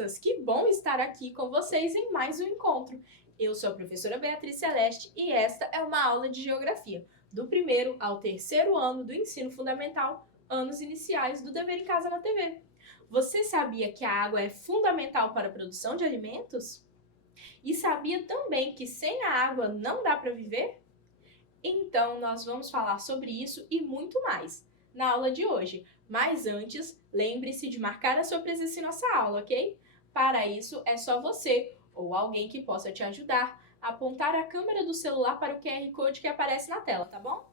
crianças! Que bom estar aqui com vocês em mais um encontro. Eu sou a professora Beatriz Celeste e esta é uma aula de Geografia, do primeiro ao terceiro ano do ensino fundamental, anos iniciais do Dever em Casa na TV. Você sabia que a água é fundamental para a produção de alimentos? E sabia também que sem a água não dá para viver? Então, nós vamos falar sobre isso e muito mais na aula de hoje. Mas antes, lembre-se de marcar a sua presença em nossa aula, ok? Para isso, é só você ou alguém que possa te ajudar a apontar a câmera do celular para o QR Code que aparece na tela, tá bom?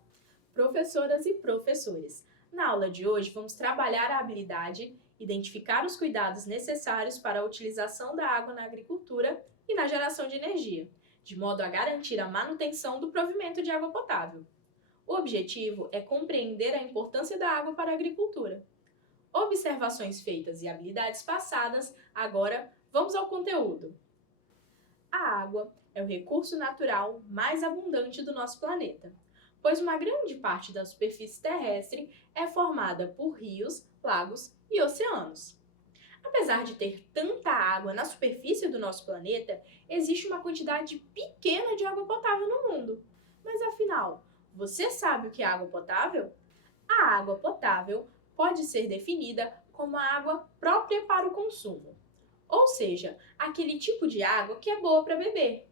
Professoras e professores, na aula de hoje vamos trabalhar a habilidade, identificar os cuidados necessários para a utilização da água na agricultura e na geração de energia, de modo a garantir a manutenção do provimento de água potável. O objetivo é compreender a importância da água para a agricultura. Observações feitas e habilidades passadas, agora vamos ao conteúdo. A água é o recurso natural mais abundante do nosso planeta, pois uma grande parte da superfície terrestre é formada por rios, lagos e oceanos. Apesar de ter tanta água na superfície do nosso planeta, existe uma quantidade pequena de água potável no mundo. Mas afinal, você sabe o que é água potável? A água potável pode ser definida como a água própria para o consumo, ou seja, aquele tipo de água que é boa para beber.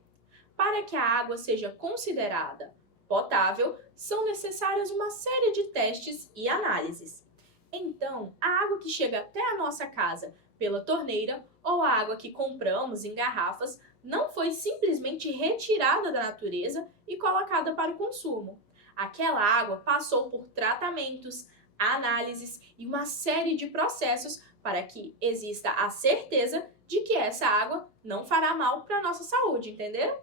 Para que a água seja considerada potável, são necessárias uma série de testes e análises. Então, a água que chega até a nossa casa pela torneira ou a água que compramos em garrafas não foi simplesmente retirada da natureza e colocada para o consumo. Aquela água passou por tratamentos, análises e uma série de processos para que exista a certeza de que essa água não fará mal para a nossa saúde, entenderam?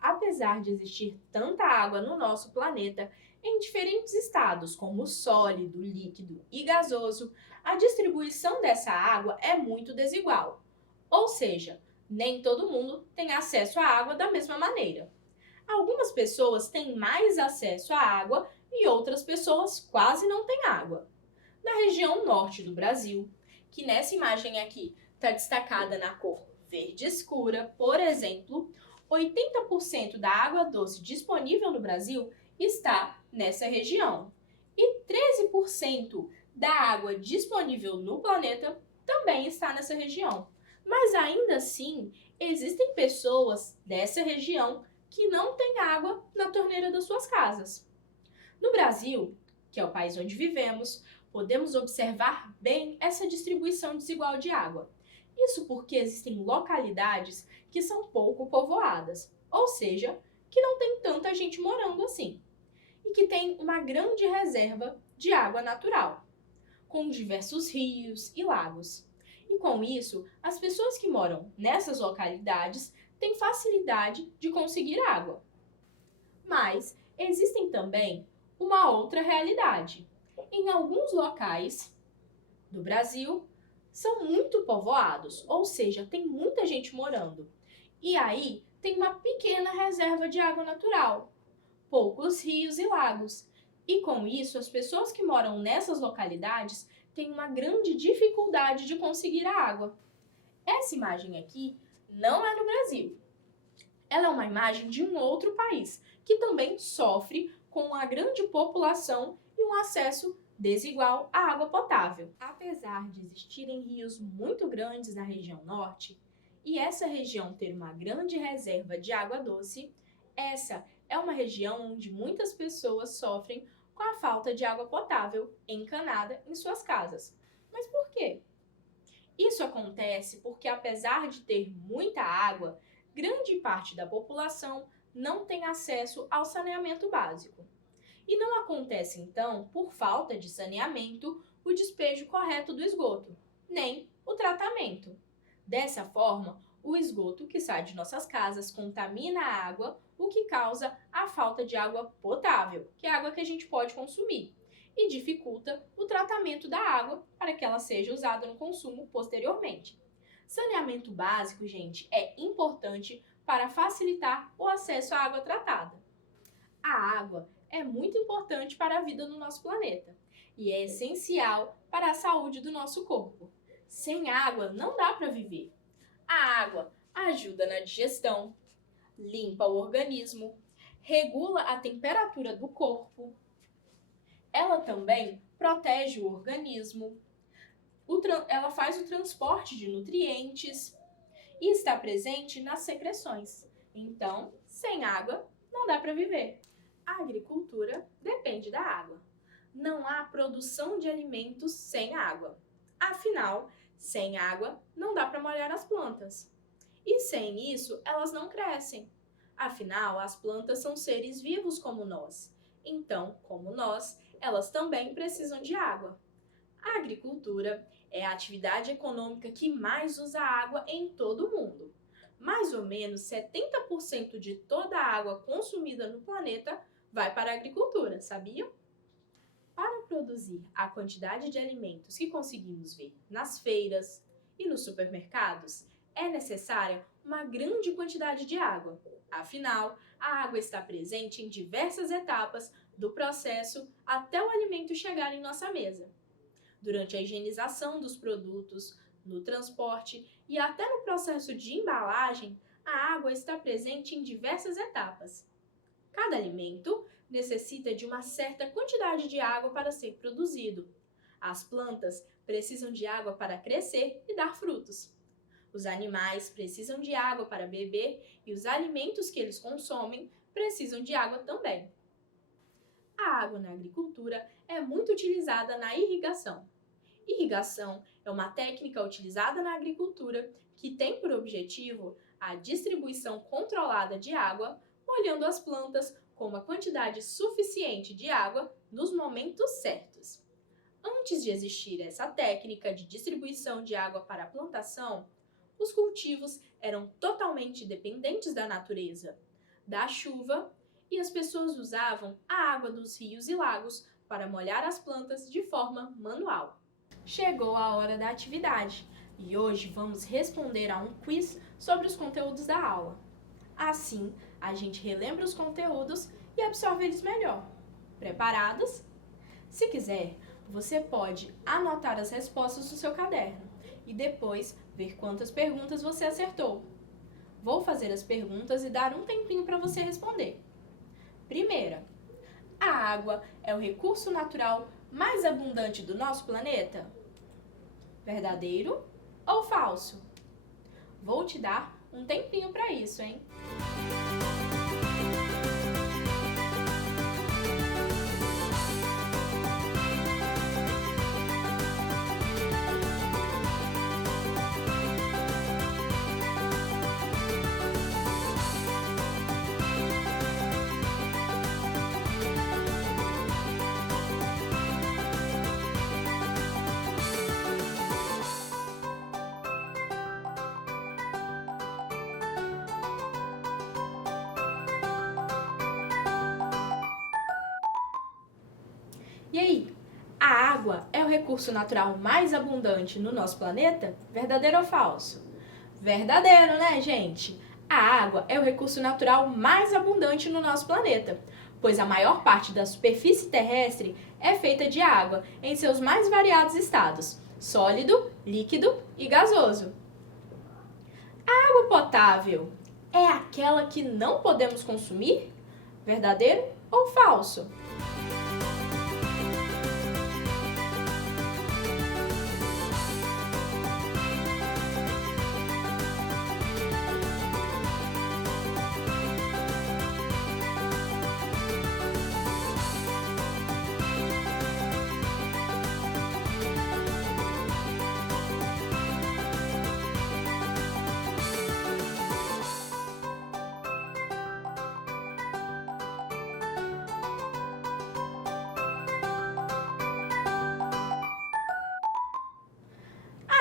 Apesar de existir tanta água no nosso planeta, em diferentes estados, como sólido, líquido e gasoso, a distribuição dessa água é muito desigual. Ou seja, nem todo mundo tem acesso à água da mesma maneira. Algumas pessoas têm mais acesso à água e outras pessoas quase não têm água. Na região norte do Brasil, que nessa imagem aqui está destacada na cor verde escura, por exemplo, 80% da água doce disponível no Brasil está nessa região. E 13% da água disponível no planeta também está nessa região. Mas ainda assim, existem pessoas dessa região que não têm água na torneira das suas casas. No Brasil, que é o país onde vivemos, podemos observar bem essa distribuição desigual de água. Isso porque existem localidades que são pouco povoadas, ou seja, que não tem tanta gente morando assim, e que tem uma grande reserva de água natural, com diversos rios e lagos. E com isso, as pessoas que moram nessas localidades têm facilidade de conseguir água. Mas existem também uma outra realidade. Em alguns locais do Brasil, são muito povoados, ou seja, tem muita gente morando. E aí tem uma pequena reserva de água natural, poucos rios e lagos. E com isso, as pessoas que moram nessas localidades têm uma grande dificuldade de conseguir a água. Essa imagem aqui não é no Brasil. Ela é uma imagem de um outro país, que também sofre com uma grande população e um acesso desigual à água potável. Apesar de existirem rios muito grandes na região norte, e essa região ter uma grande reserva de água doce, essa é uma região onde muitas pessoas sofrem com a falta de água potável encanada em suas casas. Mas por quê? Isso acontece porque, apesar de ter muita água, grande parte da população não tem acesso ao saneamento básico. E não acontece, então, por falta de saneamento, o despejo correto do esgoto, nem o tratamento. Dessa forma, o esgoto que sai de nossas casas contamina a água, o que causa a falta de água potável, que é a água que a gente pode consumir, e dificulta o tratamento da água para que ela seja usada no consumo posteriormente. Saneamento básico, gente, é importante para facilitar o acesso à água tratada. A água é muito importante para a vida no nosso planeta e é essencial para a saúde do nosso corpo. Sem água não dá para viver. A água ajuda na digestão, limpa o organismo, regula a temperatura do corpo. Ela também protege o organismo, ela faz o transporte de nutrientes e está presente nas secreções. Então, sem água, não dá para viver. A agricultura depende da água. Não há produção de alimentos sem água. Afinal, sem água, não dá para molhar as plantas. E sem isso, elas não crescem. Afinal, as plantas são seres vivos como nós. Então, como nós, elas também precisam de água. A agricultura é a atividade econômica que mais usa água em todo o mundo. Mais ou menos 70% de toda a água consumida no planeta vai para a agricultura, sabiam? Para produzir a quantidade de alimentos que conseguimos ver nas feiras e nos supermercados, é necessária uma grande quantidade de água. Afinal, a água está presente em diversas etapas do processo até o alimento chegar em nossa mesa. Durante a higienização dos produtos, no transporte e até no processo de embalagem, a água está presente em diversas etapas. Cada alimento necessita de uma certa quantidade de água para ser produzido. As plantas precisam de água para crescer e dar frutos. Os animais precisam de água para beber e os alimentos que eles consomem precisam de água também. A água na agricultura é muito utilizada na irrigação. Irrigação é uma técnica utilizada na agricultura que tem por objetivo a distribuição controlada de água, molhando as plantas com uma quantidade suficiente de água nos momentos certos. Antes de existir essa técnica de distribuição de água para a plantação, os cultivos eram totalmente dependentes da natureza, da chuva, e as pessoas usavam a água dos rios e lagos para molhar as plantas de forma manual. Chegou a hora da atividade e hoje vamos responder a um quiz sobre os conteúdos da aula. Assim, a gente relembra os conteúdos e absorve eles melhor. Preparados? Se quiser, você pode anotar as respostas no seu caderno e depois ver quantas perguntas você acertou. Vou fazer as perguntas e dar um tempinho para você responder. Primeira, a água é o recurso natural mais abundante do nosso planeta? Verdadeiro ou falso? Vou te dar um tempinho para isso, hein? E aí, a água é o recurso natural mais abundante no nosso planeta? Verdadeiro ou falso? Verdadeiro, né, gente? A água é o recurso natural mais abundante no nosso planeta, pois a maior parte da superfície terrestre é feita de água em seus mais variados estados, sólido, líquido e gasoso. A água potável é aquela que não podemos consumir? Verdadeiro ou falso?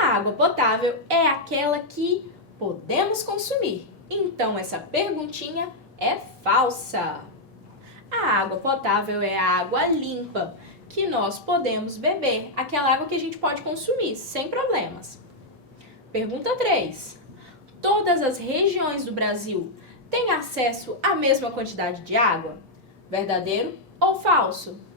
A água potável é aquela que podemos consumir. Então, essa perguntinha é falsa. A água potável é a água limpa que nós podemos beber, aquela água que a gente pode consumir sem problemas. Pergunta 3. Todas as regiões do Brasil têm acesso à mesma quantidade de água? Verdadeiro ou falso?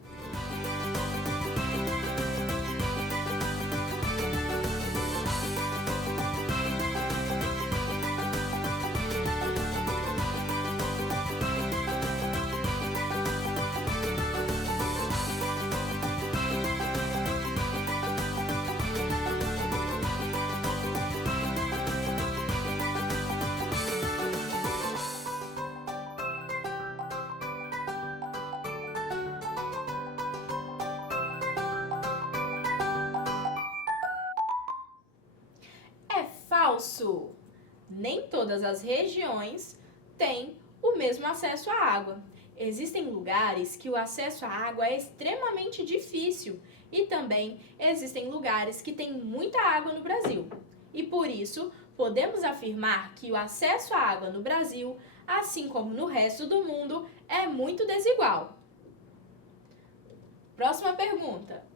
falso! Nem todas as regiões têm o mesmo acesso à água. Existem lugares que o acesso à água é extremamente difícil e também existem lugares que têm muita água no Brasil. E por isso, podemos afirmar que o acesso à água no Brasil, assim como no resto do mundo, é muito desigual. Próxima pergunta.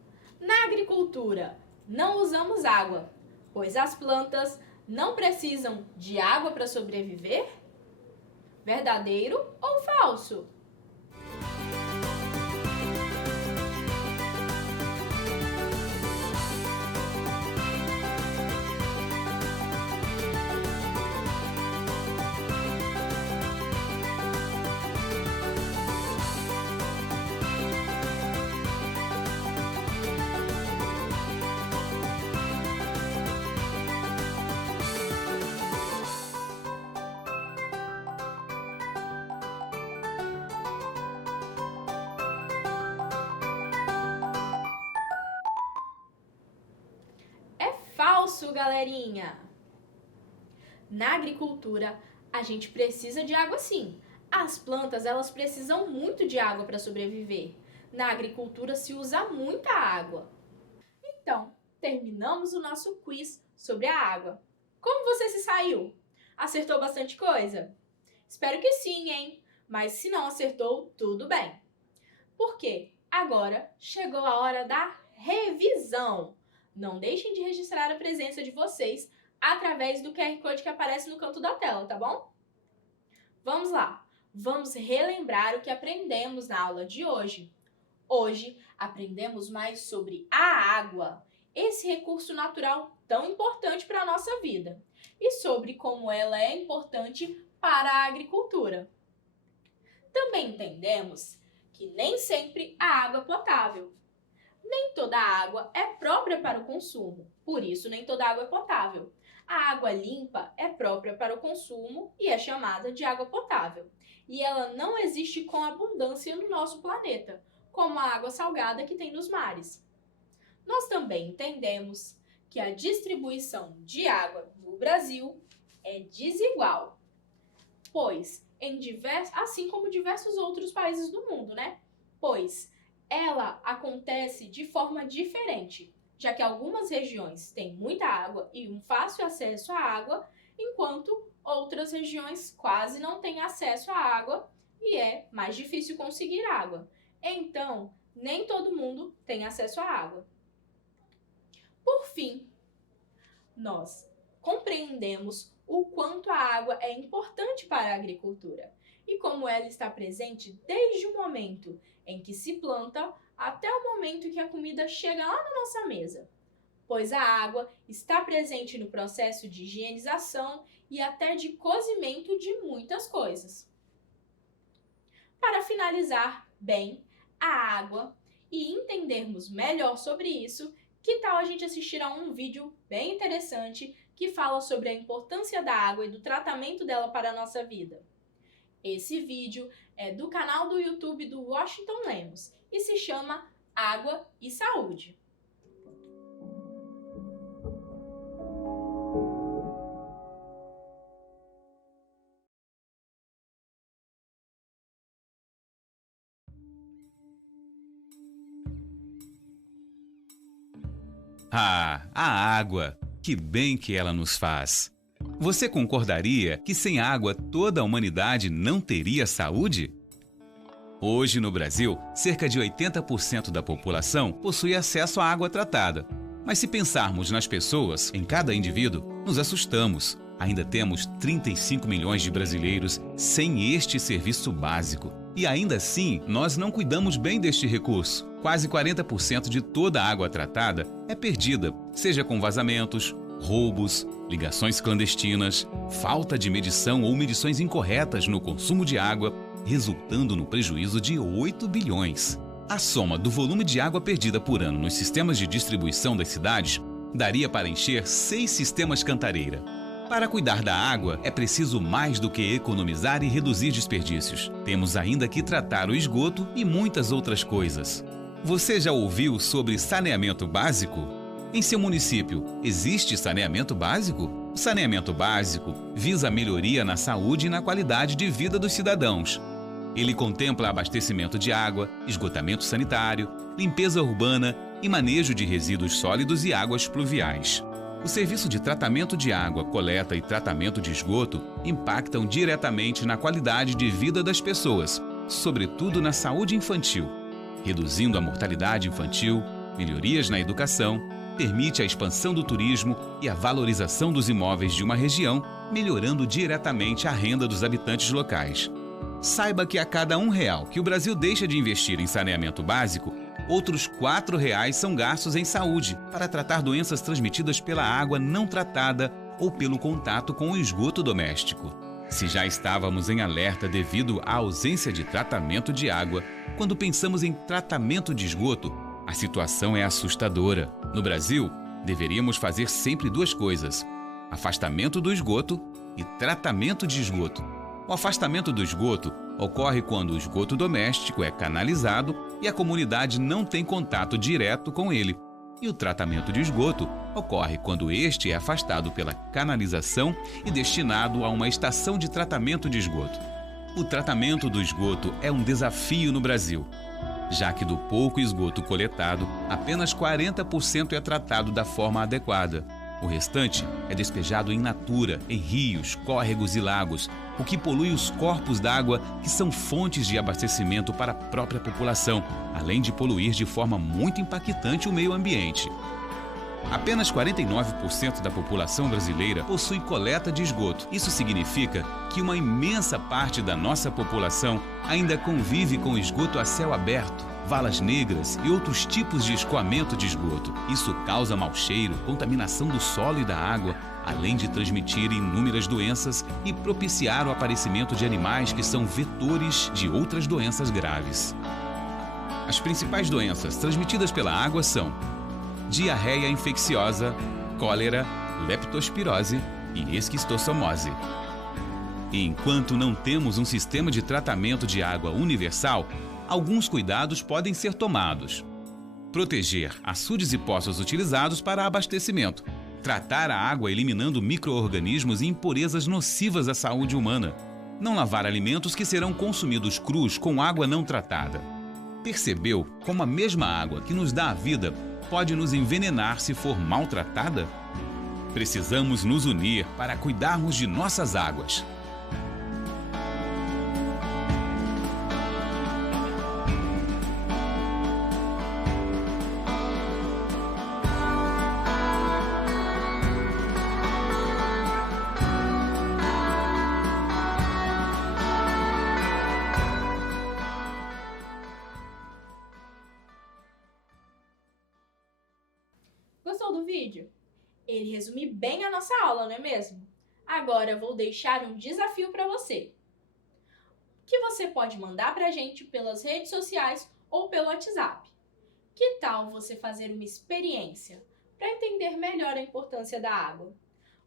Na agricultura, não usamos água, pois as plantas não precisam de água para sobreviver? Verdadeiro ou falso? Falso, galerinha! Na agricultura, a gente precisa de água sim. As plantas, elas precisam muito de água para sobreviver. Na agricultura se usa muita água. Então, terminamos o nosso quiz sobre a água. Como você se saiu? Acertou bastante coisa? Espero que sim, hein? Mas se não acertou, tudo bem. Porque agora chegou a hora da revisão. Não deixem de registrar a presença de vocês através do QR Code que aparece no canto da tela, tá bom? Vamos lá! Vamos relembrar o que aprendemos na aula de hoje. Hoje aprendemos mais sobre a água, esse recurso natural tão importante para a nossa vida, e sobre como ela é importante para a agricultura. Também entendemos que nem sempre a água é potável. Nem toda água é própria para o consumo, por isso nem toda água é potável. A água limpa é própria para o consumo e é chamada de água potável. E ela não existe com abundância no nosso planeta, como a água salgada que tem nos mares. Nós também entendemos que a distribuição de água no Brasil é desigual, pois assim como diversos outros países do mundo, né? Pois ela acontece de forma diferente, já que algumas regiões têm muita água e um fácil acesso à água, enquanto outras regiões quase não têm acesso à água e é mais difícil conseguir água. Então, nem todo mundo tem acesso à água. Por fim, nós compreendemos o quanto a água é importante para a agricultura e como ela está presente desde o momento em que se planta até o momento que a comida chega lá na nossa mesa, pois a água está presente no processo de higienização e até de cozimento de muitas coisas. Para finalizar bem a água e entendermos melhor sobre isso, que tal a gente assistir a um vídeo bem interessante que fala sobre a importância da água e do tratamento dela para a nossa vida? Esse vídeo é do canal do YouTube do Washington Lemos e se chama Água e Saúde. Ah, a água! Que bem que ela nos faz! Você concordaria que sem água toda a humanidade não teria saúde? Hoje, no Brasil, cerca de 80% da população possui acesso à água tratada. Mas se pensarmos nas pessoas, em cada indivíduo, nos assustamos. Ainda temos 35 milhões de brasileiros sem este serviço básico. E ainda assim, nós não cuidamos bem deste recurso. Quase 40% de toda a água tratada é perdida, seja com vazamentos, roubos, ligações clandestinas, falta de medição ou medições incorretas no consumo de água, resultando no prejuízo de 8 bilhões. A soma do volume de água perdida por ano nos sistemas de distribuição das cidades daria para encher 6 sistemas Cantareira. Para cuidar da água, é preciso mais do que economizar e reduzir desperdícios. Temos ainda que tratar o esgoto e muitas outras coisas. Você já ouviu sobre saneamento básico? Em seu município, existe saneamento básico? O saneamento básico visa a melhoria na saúde e na qualidade de vida dos cidadãos. Ele contempla abastecimento de água, esgotamento sanitário, limpeza urbana e manejo de resíduos sólidos e águas pluviais. O serviço de tratamento de água, coleta e tratamento de esgoto impactam diretamente na qualidade de vida das pessoas, sobretudo na saúde infantil, reduzindo a mortalidade infantil, melhorias na educação, permite a expansão do turismo e a valorização dos imóveis de uma região, melhorando diretamente a renda dos habitantes locais. Saiba que a cada R$1 que o Brasil deixa de investir em saneamento básico, outros R$4 são gastos em saúde para tratar doenças transmitidas pela água não tratada ou pelo contato com o esgoto doméstico. Se já estávamos em alerta devido à ausência de tratamento de água, quando pensamos em tratamento de esgoto, a situação é assustadora. No Brasil, deveríamos fazer sempre duas coisas: afastamento do esgoto e tratamento de esgoto. O afastamento do esgoto ocorre quando o esgoto doméstico é canalizado e a comunidade não tem contato direto com ele. E o tratamento de esgoto ocorre quando este é afastado pela canalização e destinado a uma estação de tratamento de esgoto. O tratamento do esgoto é um desafio no Brasil, já que do pouco esgoto coletado, apenas 40% é tratado da forma adequada. O restante é despejado in natura, em rios, córregos e lagos, o que polui os corpos d'água que são fontes de abastecimento para a própria população, além de poluir de forma muito impactante o meio ambiente. Apenas 49% da população brasileira possui coleta de esgoto. Isso significa que uma imensa parte da nossa população ainda convive com esgoto a céu aberto, valas negras e outros tipos de escoamento de esgoto. Isso causa mau cheiro, contaminação do solo e da água, além de transmitir inúmeras doenças e propiciar o aparecimento de animais que são vetores de outras doenças graves. As principais doenças transmitidas pela água são diarreia infecciosa, cólera, leptospirose e esquistossomose. E enquanto não temos um sistema de tratamento de água universal, alguns cuidados podem ser tomados. Proteger açudes e poços utilizados para abastecimento. Tratar a água eliminando micro-organismos e impurezas nocivas à saúde humana. Não lavar alimentos que serão consumidos crus com água não tratada. Percebeu como a mesma água que nos dá a vida pode nos envenenar se for maltratada? Precisamos nos unir para cuidarmos de nossas águas. Gostou do vídeo? Ele resume bem a nossa aula, não é mesmo? Agora eu vou deixar um desafio para você, que você pode mandar para a gente pelas redes sociais ou pelo WhatsApp. Que tal você fazer uma experiência para entender melhor a importância da água?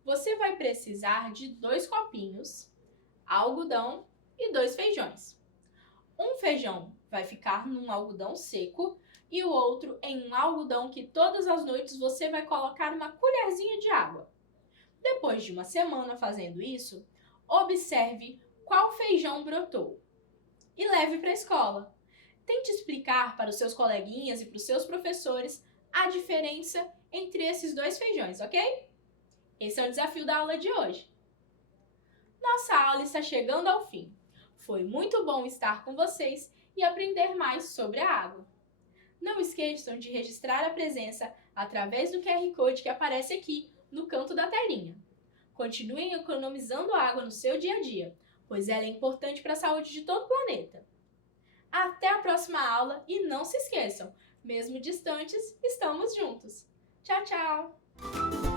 Você vai precisar de 2 copinhos, algodão e 2 feijões. Um feijão vai ficar num algodão seco e o outro em um algodão que todas as noites você vai colocar uma colherzinha de água. Depois de uma semana fazendo isso, observe qual feijão brotou e leve para a escola. Tente explicar para os seus coleguinhas e para os seus professores a diferença entre esses 2 feijões, ok? Esse é o desafio da aula de hoje. Nossa aula está chegando ao fim. Foi muito bom estar com vocês e aprender mais sobre a água. Não esqueçam de registrar a presença através do QR Code que aparece aqui no canto da telinha. Continuem economizando água no seu dia a dia, pois ela é importante para a saúde de todo o planeta. Até a próxima aula e não se esqueçam, mesmo distantes, estamos juntos. Tchau, tchau!